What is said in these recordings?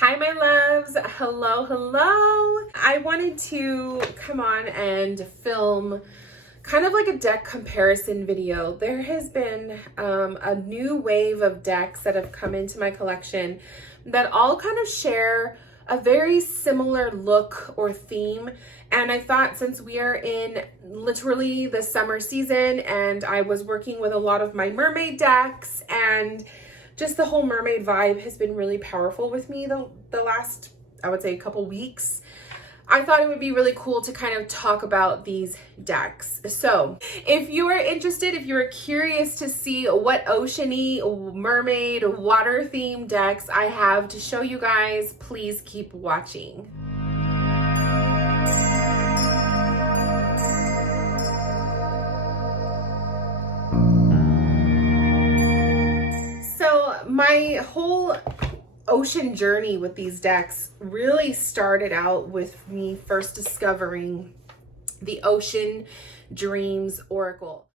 Hi, my loves. Hello, hello. I wanted to come on and film kind of like a deck comparison video. There has been a new wave of decks that have come into my collection that all kind of share a very similar look or theme. And I thought, since we are in literally the summer season and I was working with a lot of my mermaid decks, and just the whole mermaid vibe has been really powerful with me the last, I would say, couple weeks, I thought it would be really cool to kind of talk about these decks. So if you are interested, if you're curious to see what oceany, mermaid, water themed decks I have to show you guys, please keep watching. So my whole ocean journey with these decks really started out with me first discovering the Ocean Dreams Oracle.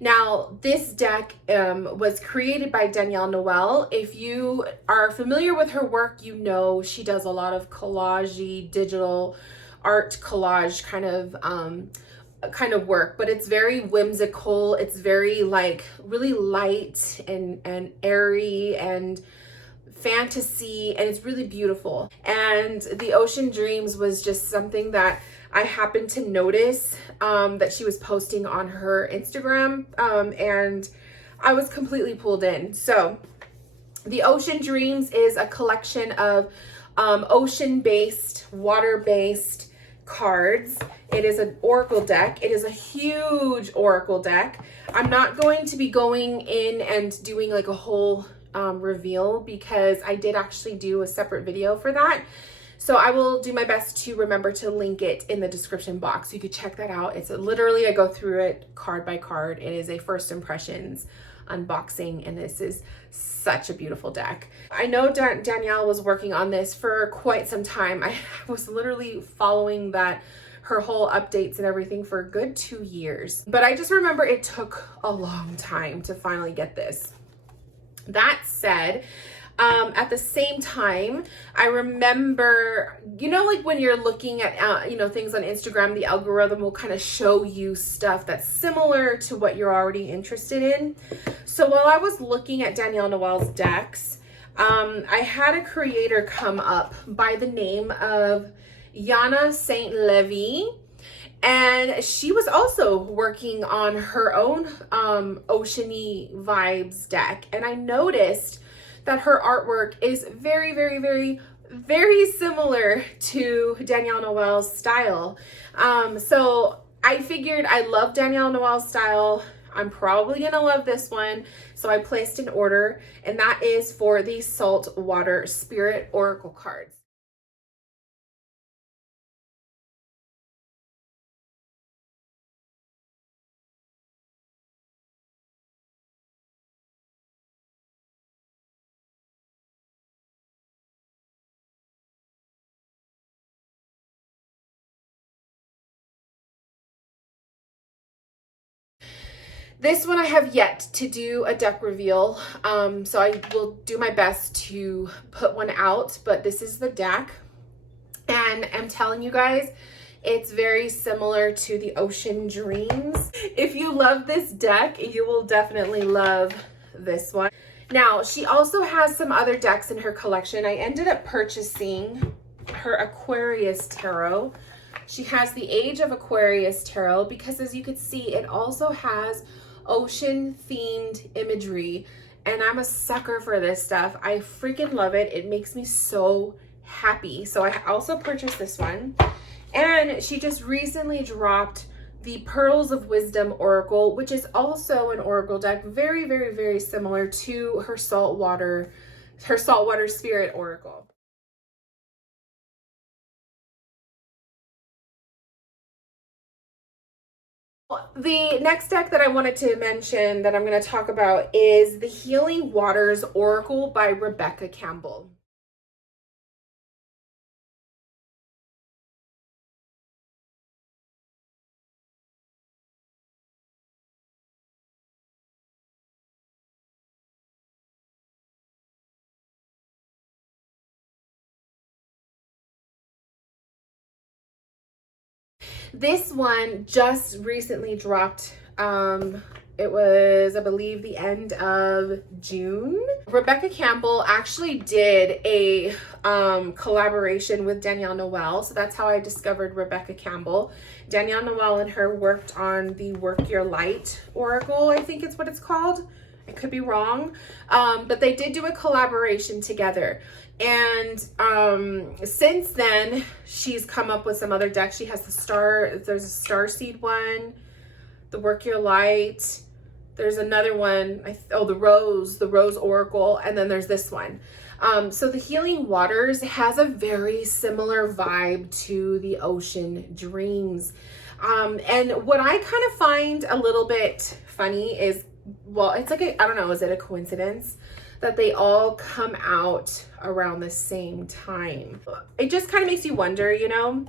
Now, this deck was created by Danielle Noel. If you are familiar with her work, you know she does a lot of collage, digital art collage kind of work, but it's very whimsical. It's very like really light and airy and fantasy, and it's really beautiful. And the Ocean Dreams was just something that I happened to notice that she was posting on her Instagram, and I was completely pulled in. So the Ocean Dreams is a collection of ocean-based, water-based cards. It is an oracle deck. It is a huge oracle deck. I'm not going to be going in and doing like a whole reveal, because I did actually do a separate video for that. So I will do my best to remember to link it in the description box. You could check that out. It's literally, I go through it card by card. It is a first impressions unboxing, and this is such a beautiful deck. I know Danielle was working on this for quite some time. I was literally following her whole updates and everything for a good 2 years. But I just remember it took a long time to finally get this. That said, at the same time, I remember, like when you're looking at, things on Instagram, the algorithm will kind of show you stuff that's similar to what you're already interested in. So while I was looking at Danielle Noel's decks, I had a creator come up by the name of Yana St. Levy. And she was also working on her own oceany vibes deck. And I noticed that her artwork is very, very, very, very similar to Danielle Noel's style. So I figured, I love Danielle Noel's style. I'm probably gonna love this one. So I placed an order, and that is for the Saltwater Spirit Oracle cards. This one I have yet to do a deck reveal, so I will do my best to put one out, but this is the deck, and I'm telling you guys, it's very similar to the Ocean Dreams. If you love this deck, you will definitely love this one. Now, she also has some other decks in her collection. I ended up purchasing her Aquarius Tarot. She has the Age of Aquarius Tarot because, as you can see, it also has ocean themed imagery, and I'm a sucker for this stuff. I freaking love it. It makes me so happy. So I also purchased this one, and she just recently dropped the Pearls of Wisdom Oracle, which is also an oracle deck, very, very, very similar to her Saltwater Spirit Oracle. The next deck that I wanted to mention that I'm going to talk about is the Healing Waters Oracle by Rebecca Campbell. This one just recently dropped. It was, I believe, the end of June. Rebecca Campbell actually did a collaboration with Danielle Noel. So that's how I discovered Rebecca Campbell. Danielle Noel and her worked on the Work Your Light Oracle, I think it's what it's called. I could be wrong. But they did do a collaboration together. And since then, she's come up with some other decks. She has there's a Starseed one, the Work Your Light. There's another one, the Rose Oracle, and then there's this one. So the Healing Waters has a very similar vibe to the Ocean Dreams. And what I kind of find a little bit funny is, well, it's like, I don't know, is it a coincidence that they all come out around the same time? It just kind of makes you wonder, you know,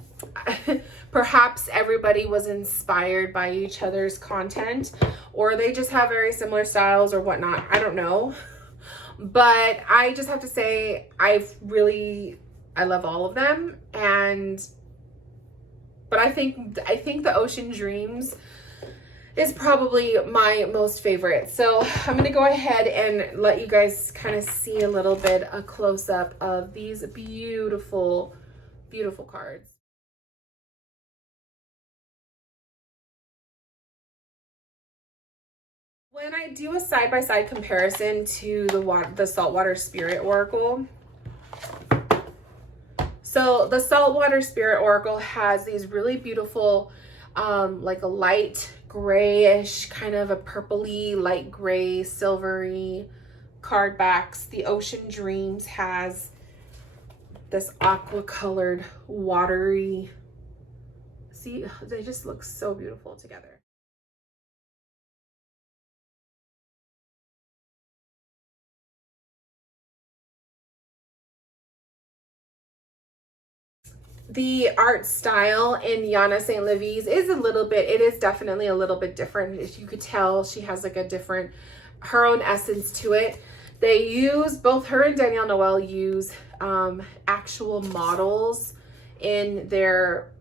perhaps everybody was inspired by each other's content, or they just have very similar styles or whatnot. I don't know. But I just have to say, I love all of them. But I think the Ocean Dreams is probably my most favorite. So I'm gonna go ahead and let you guys kind of see a little bit, a close-up of these beautiful, beautiful cards. When I do a side-by-side comparison to the Saltwater Spirit Oracle, so the Saltwater Spirit Oracle has these really beautiful, like a light grayish, kind of a purpley, light gray, silvery card backs. The Ocean Dreams has this aqua colored, watery. See, they just look so beautiful together. The art style in Yana St. Levy's is it is definitely a little bit different. As you could tell, she has like her own essence to it. Both her and Danielle Noel use actual models in their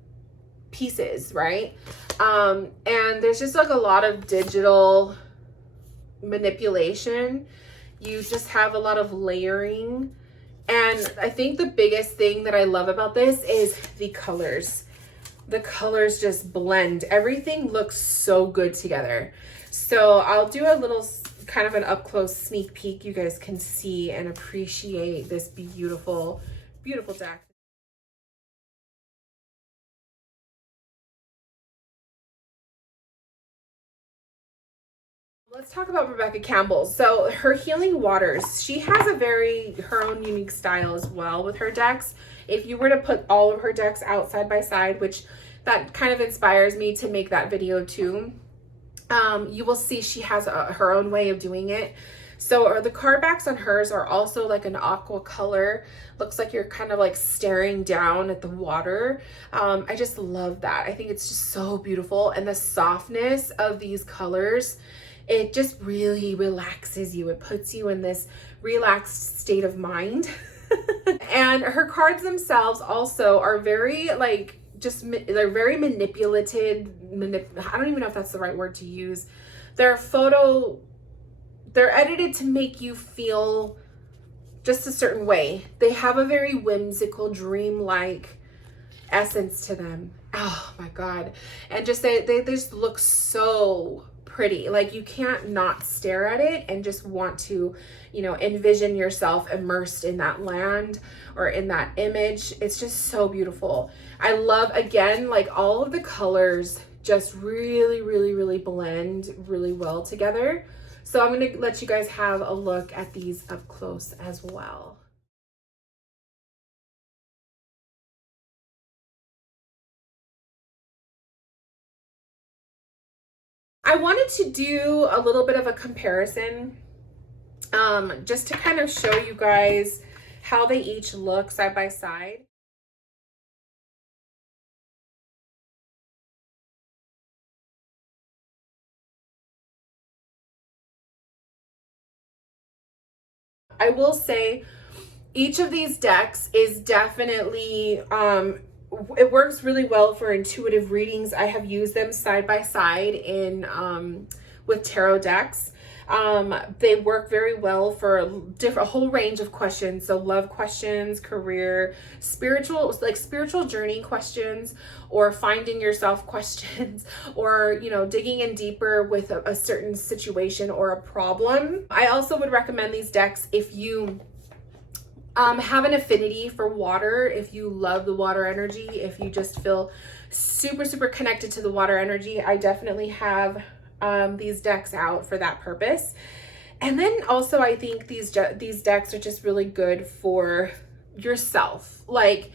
pieces, right? And there's just like a lot of digital manipulation. You just have a lot of layering. And I think the biggest thing that I love about this is the colors. The colors just blend. Everything looks so good together. So I'll do a little kind of an up close sneak peek. You guys can see and appreciate this beautiful, beautiful deck. Let's talk about Rebecca Campbell. So her Healing Waters, she has her own unique style as well with her decks. If you were to put all of her decks out side by side, which that kind of inspires me to make that video too, you will see she has her own way of doing it. So the card backs on hers are also like an aqua color. Looks like you're kind of like staring down at the water. I just love that. I think it's just so beautiful. And the softness of these colors, it just really relaxes you. It puts you in this relaxed state of mind. And her cards themselves also are very like, they're very manipulated. I don't even know if that's the right word to use. They're edited to make you feel just a certain way. They have a very whimsical, dreamlike essence to them. Oh my God. And just they just look so pretty. Like you can't not stare at it and just want to, you know, envision yourself immersed in that land or in that image. It's just so beautiful. I love, again, like all of the colors just really, really, really blend really well together. So I'm going to let you guys have a look at these up close as well. I wanted to do a little bit of a comparison, just to kind of show you guys how they each look side by side. I will say each of these decks is definitely, it works really well for intuitive readings. I have used them side by side in with tarot decks. They work very well for a whole range of questions. So love questions, career, spiritual, like spiritual journey questions, or finding yourself questions, or, you know, digging in deeper with a certain situation or a problem. I also would recommend these decks if you have an affinity for water, if you love the water energy, if you just feel super connected to the water energy. I definitely have these decks out for that purpose. And then also I think these decks are just really good for yourself. Like,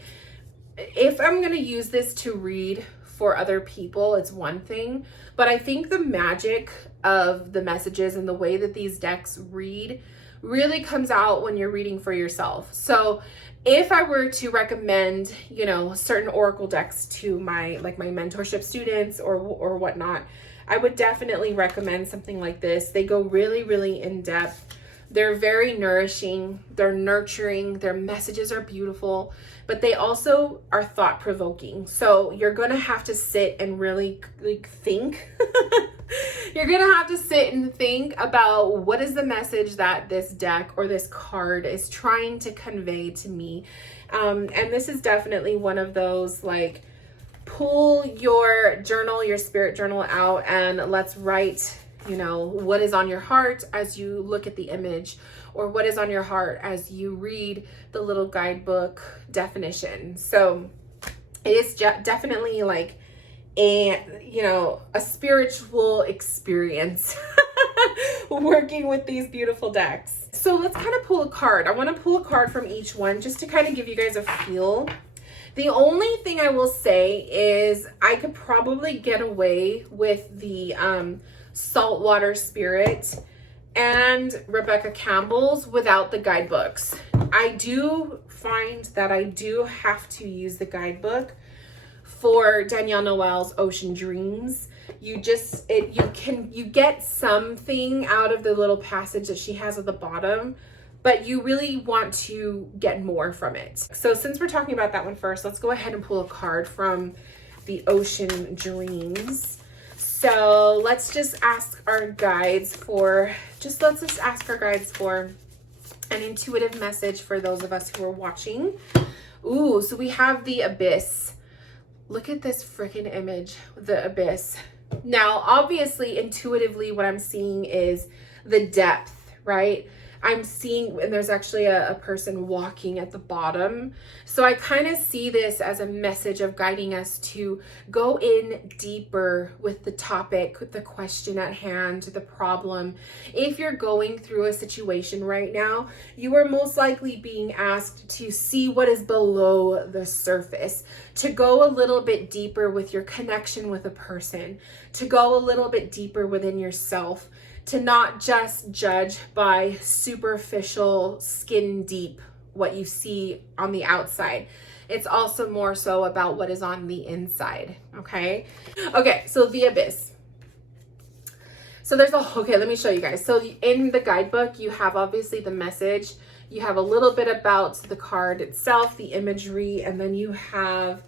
if I'm going to use this to read for other people, it's one thing, but I think the magic of the messages and the way that these decks read really comes out when you're reading for yourself. So if I were to recommend, you know, certain oracle decks to my mentorship students or whatnot, I would definitely recommend something like this. They go really in depth. They're very nourishing, they're nurturing, their messages are beautiful, but they also are thought-provoking. So you're gonna have to sit and really think. You're gonna have to sit and think about, what is the message that this deck or this card is trying to convey to me. And this is definitely one of those, like, pull your journal, your spirit journal out, and let's write, you know, what is on your heart as you look at the image, or what is on your heart as you read the little guidebook definition. So it is definitely like a, you know, a spiritual experience working with these beautiful decks. So let's kind of pull a card. I want to pull a card from each one just to kind of give you guys a feel. The only thing I will say is I could probably get away with the Saltwater Spirit and Rebecca Campbell's without the guidebooks. I do find that I do have to use the guidebook for Danielle Noel's Ocean Dreams. You get something out of the little passage that she has at the bottom, but you really want to get more from it. So since we're talking about that one first, let's go ahead and pull a card from the Ocean Dreams. So let's just ask our guides for, an intuitive message for those of us who are watching. Ooh, so we have the Abyss. Look at this freaking image, the Abyss. Now, obviously, intuitively, what I'm seeing is the depth, right? I'm seeing, and there's actually a person walking at the bottom. So I kind of see this as a message of guiding us to go in deeper with the topic, with the question at hand, the problem. If you're going through a situation right now, you are most likely being asked to see what is below the surface, to go a little bit deeper with your connection with a person, to go a little bit deeper within yourself, to not just judge by superficial, skin deep, what you see on the outside. It's also more so about what is on the inside, okay? Okay, so the Abyss. So okay, let me show you guys. So in the guidebook, you have obviously the message, you have a little bit about the card itself, the imagery, and then you have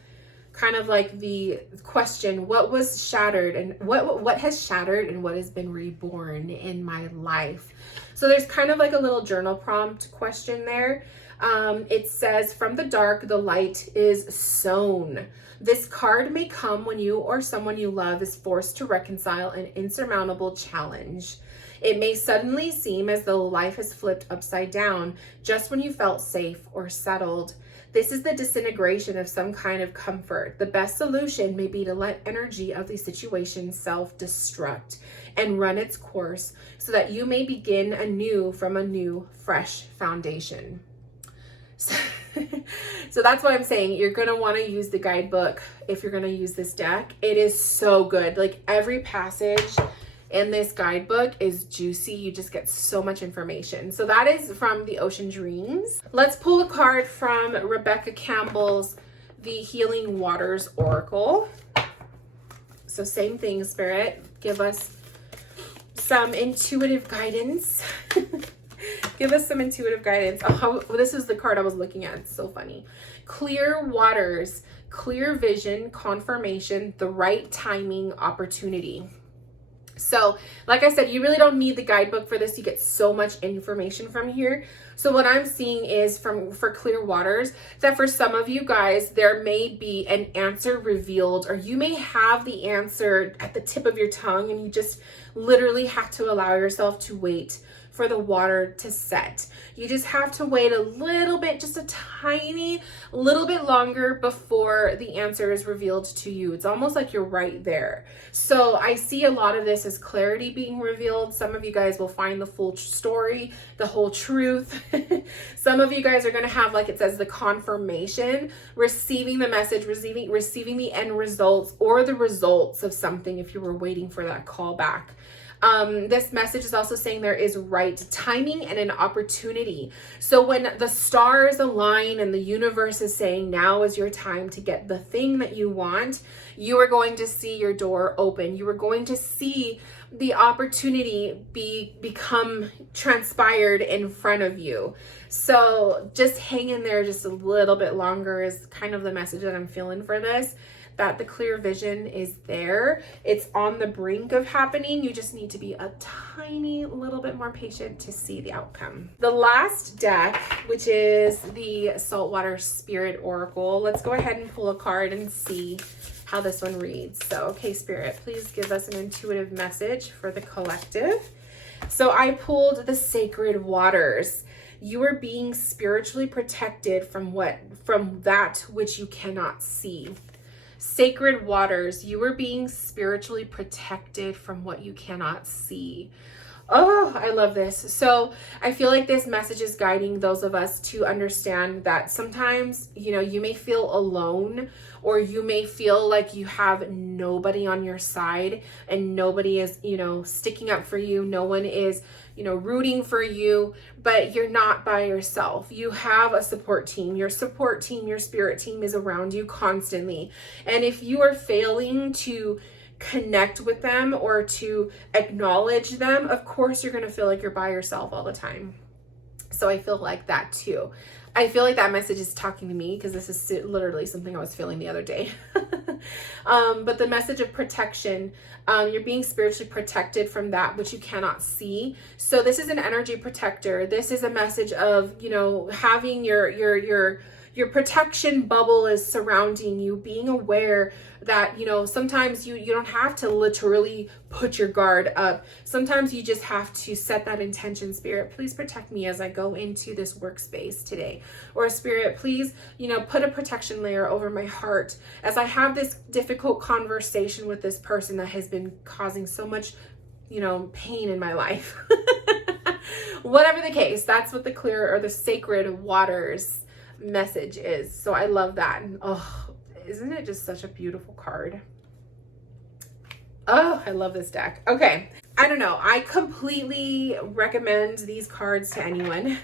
kind of like the question, what was shattered and what has shattered and what has been reborn in my life. So there's kind of like a little journal prompt question there. It says, from the dark, the light is sown. This card may come when you or someone you love is forced to reconcile an insurmountable challenge. It may suddenly seem as though life has flipped upside down just when you felt safe or settled. This is the disintegration of some kind of comfort. The best solution may be to let energy of the situation self-destruct and run its course so that you may begin anew from a new, fresh foundation. So that's what I'm saying. You're going to want to use the guidebook if you're going to use this deck. It is so good. Like, every passage in this guidebook is juicy. You just get so much information. So that is from the Ocean Dreams. Let's pull a card from Rebecca Campbell's The Healing Waters Oracle. So same thing, Spirit. Give us some intuitive guidance. Give us some intuitive guidance. Oh, this is the card I was looking at. It's so funny. Clear waters, clear vision, confirmation, the right timing, opportunity. So like I said, you really don't need the guidebook for this. You get so much information from here. So what I'm seeing is for clear waters, that for some of you guys, there may be an answer revealed, or you may have the answer at the tip of your tongue, and you just literally have to allow yourself to wait for the water to set. You just have to wait a little bit, just a tiny little bit longer before the answer is revealed to you. It's almost like you're right there. So I see a lot of this as clarity being revealed. Some of you guys will find the full story, the whole truth. Some of you guys are going to have, like it says, the confirmation, receiving the message, receiving the end results, or the results of something if you were waiting for that call back. This message is also saying there is right timing and an opportunity. So when the stars align and the universe is saying now is your time to get the thing that you want, you are going to see your door open. You are going to see the opportunity become transpired in front of you. So just hang in there just a little bit longer is kind of the message that I'm feeling for this. That the clear vision is there. It's on the brink of happening. You just need to be a tiny little bit more patient to see the outcome. The last deck, which is the Saltwater Spirit Oracle. Let's go ahead and pull a card and see how this one reads. So, okay, Spirit, please give us an intuitive message for the collective. So I pulled the Sacred Waters. You are being spiritually protected from that which you cannot see. Sacred waters, you are being spiritually protected from what you cannot see. Oh, I love this. So I feel like this message is guiding those of us to understand that sometimes, you may feel alone, or you may feel like you have nobody on your side and nobody is, sticking up for you. No one is, rooting for you, but you're not by yourself. You have a support team. Your support team, your spirit team is around you constantly. And if you are failing to connect with them or to acknowledge them, of course you're going to feel like you're by yourself all the time. So I feel like that too. I feel like that message is talking to me because this is literally something I was feeling the other day. But the message of protection, you're being spiritually protected from that which you cannot see. So this is an energy protector. This is a message of, having your protection bubble is surrounding you, being aware that, sometimes you don't have to literally put your guard up. Sometimes you just have to set that intention. Spirit, please protect me as I go into this workspace today. Or Spirit, please, put a protection layer over my heart as I have this difficult conversation with this person that has been causing so much, pain in my life. Whatever the case, that's what the clear or the Sacred Waters message is. So I love that. And isn't it just such a beautiful card? Oh, I love this deck. Okay, I don't know, I completely recommend these cards to anyone.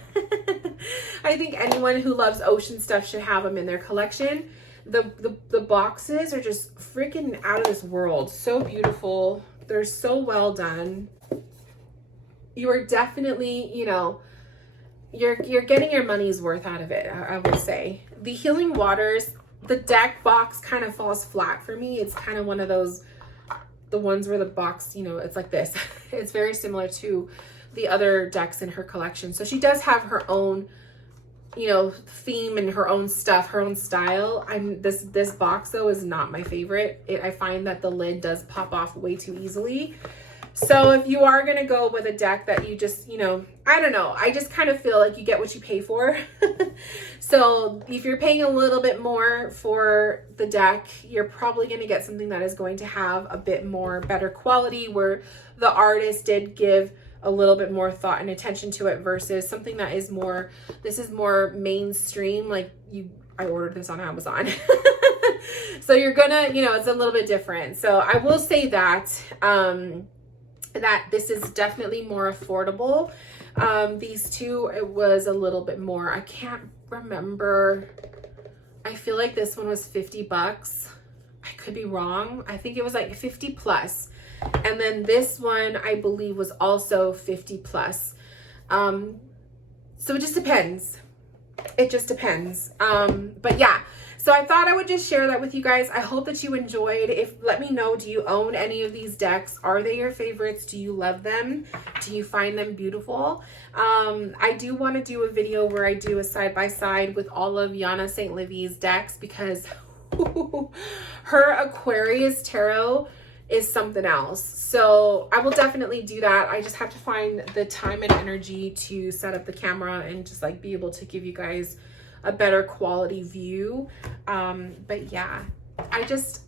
I think anyone who loves ocean stuff should have them in their collection. The boxes are just freaking out of this world. So beautiful. They're so well done. You are definitely, you're getting your money's worth out of it, I would say. The Healing Waters, the deck box kind of falls flat for me. It's kind of one of those, the ones where the box, it's like this. It's very similar to the other decks in her collection. So she does have her own, theme and her own stuff, her own style. This box though is not my favorite. I find that the lid does pop off way too easily. So if you are going to go with a deck that you just, I don't know, I just kind of feel like you get what you pay for. So if you're paying a little bit more for the deck, you're probably going to get something that is going to have a bit more better quality, where the artist did give a little bit more thought and attention to it, versus something that is more, this is more mainstream. Like I ordered this on Amazon. So you're gonna, it's a little bit different. So I will say that, that this is definitely more affordable. These two, it was a little bit more. I can't remember. I feel like this one was 50 bucks. I could be wrong. I think it was like 50 plus. And then this one, I believe, was also 50 plus. So it just depends. It just depends. But yeah, so I thought I would just share that with you guys. I hope that you enjoyed. Let me know, do you own any of these decks? Are they your favorites? Do you love them? Do you find them beautiful? I do want to do a video where I do a side-by-side with all of Yana St. Livy's decks, because her Aquarius Tarot is something else. So I will definitely do that. I just have to find the time and energy to set up the camera and just like be able to give you guys a better quality view. But yeah, I just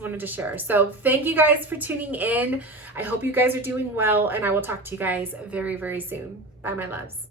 wanted to share. So thank you guys for tuning in. I hope you guys are doing well, and I will talk to you guys very, very soon. Bye, my loves.